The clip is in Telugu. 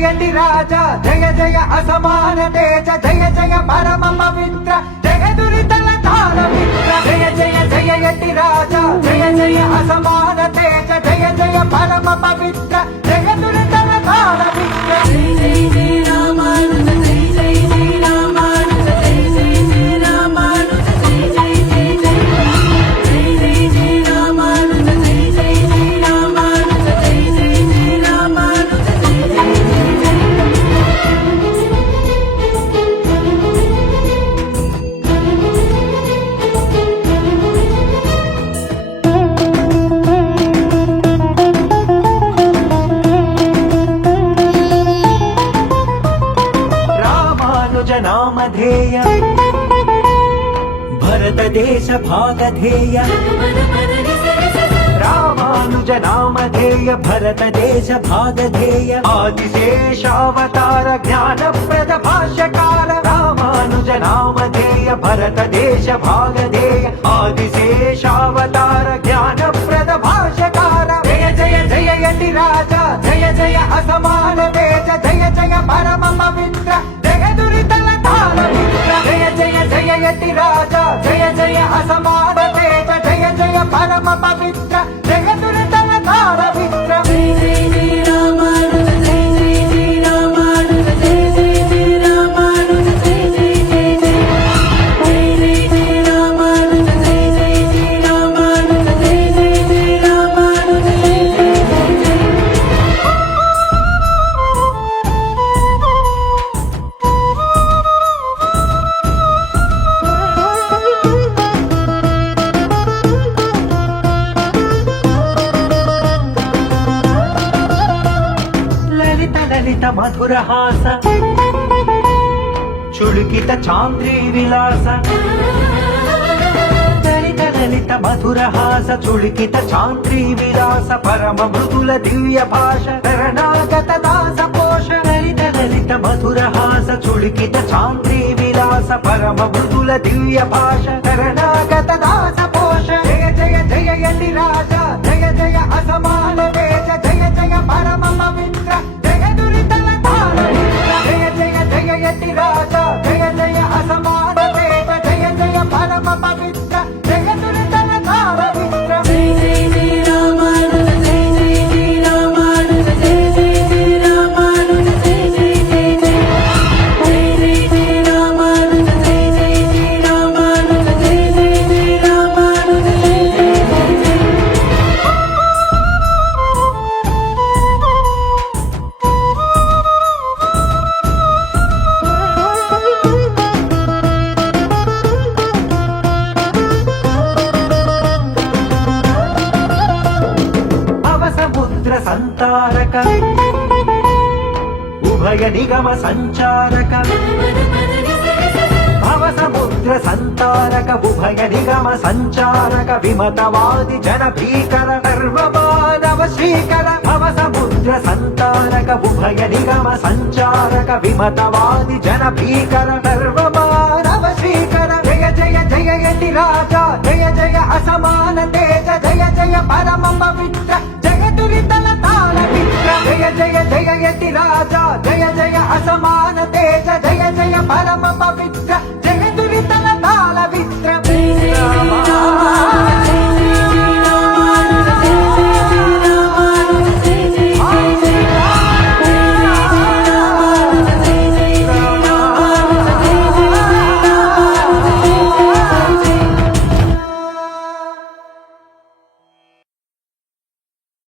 జయటి రాజా జయ జయ అసమాన తేజ జయ జయ పరమ పవిత్ర జయ దురితల తార మిత్ర జయ జయ జయటి రాజా జయ జయ అసమాన తేజ జయ జయ పరమ పవిత్ర జయ దురితల తార మిత్ర జయ జయ జయ రామానుజ జయ జయ జయ రామానుజ జయ జయ జయ రామానుజ జయ జయ జయ జయ జయ జయ జయ రామానుజ జయ జయ జయ రామానుజ జయ జయ జయ రామానుజ జయ జయ జయ నామధేయ భరత దేశ భాగధేయ రామానుజ నామధేయ భరత దేశ భాగధేయ ఆదిశేషావతార జ్ఞానప్రద భాష్యకార రామానుజ నామధేయ భరత దేశ భాగధేయ ఆదిశేషావతార జ్ఞానప్రద భాష్యకార జయ జయ జయటి రాజా జయ జయ అసమాన తేజ జయ జయ పరమ పవిత్ర జయ దురితల తార మిత్ర జయ జయ జయటి రాజా జయ జయ అసమాన తేజ జయ జయ పరమ పవిత్ర జయ దురితల తార మిత్ర జయ జయ జయ రామానుజ జయ జయ జయ రామానుజ జయ జయ జయ రామానుజ జయ జయ జయ జయ జయ జయ జయ రామానుజ జయ జయ జయ రామానుజ జయ జయ జయ రామానుజ జయ జయ జయ లలిత లలిత మధురహాస చుళుకిత చాంద్రీ విలాస లలిత లలిత మధురహాస చుళుకిత చాంద్రీ విలాస పరమ మృదుల దివ్య భాష శరణాగత దాస పోష లలిత లలిత మధురహాస చుళుకిత చాంద్రీ విలాస పరమ మృదుల దివ్య భాష శరణాగత దాస పోష జయ జయ జయటి రాజా జయ జయ అసమాన తేజ జయ జయ పరమ పవిత్ర జయ దురితల తార మిత్ర జయ జయ జయటి రాజా జయ జయ అసమాన తేజ జయ జయ పరమ పవిత్ర జయ దురితల తార మిత్ర జయ జయ జయ రామానుజ జయ జయ జయ రామానుజ జయ జయ జయ రామానుజ జయ జయ జయ జయ జయ జయ జయ రామానుజ జయ జయ జయ రామానుజ జయ జయ జయ రామానుజ జయ జయ జయ జయ భవసముద్ర సంతారక ఉభయ నిగమ సంచారక భవసముద్ర సంతారక ఉభయ నిగమ సంచారక విమతవాది జన భీకర సర్వమానవ శ్రీకర భవసముద్ర సంతారక ఉభయ నిగమ సంచారక విమతవాది జన భీకర సర్వమానవ శ్రీకర జయ జయ జయటి రాజా జయ జయ అసమాన తేజ జయ జయ పరమ పవిత్ర జయ దురితల తార మిత్ర జయ జయ జయటి రాజా జయ జయ అసమాన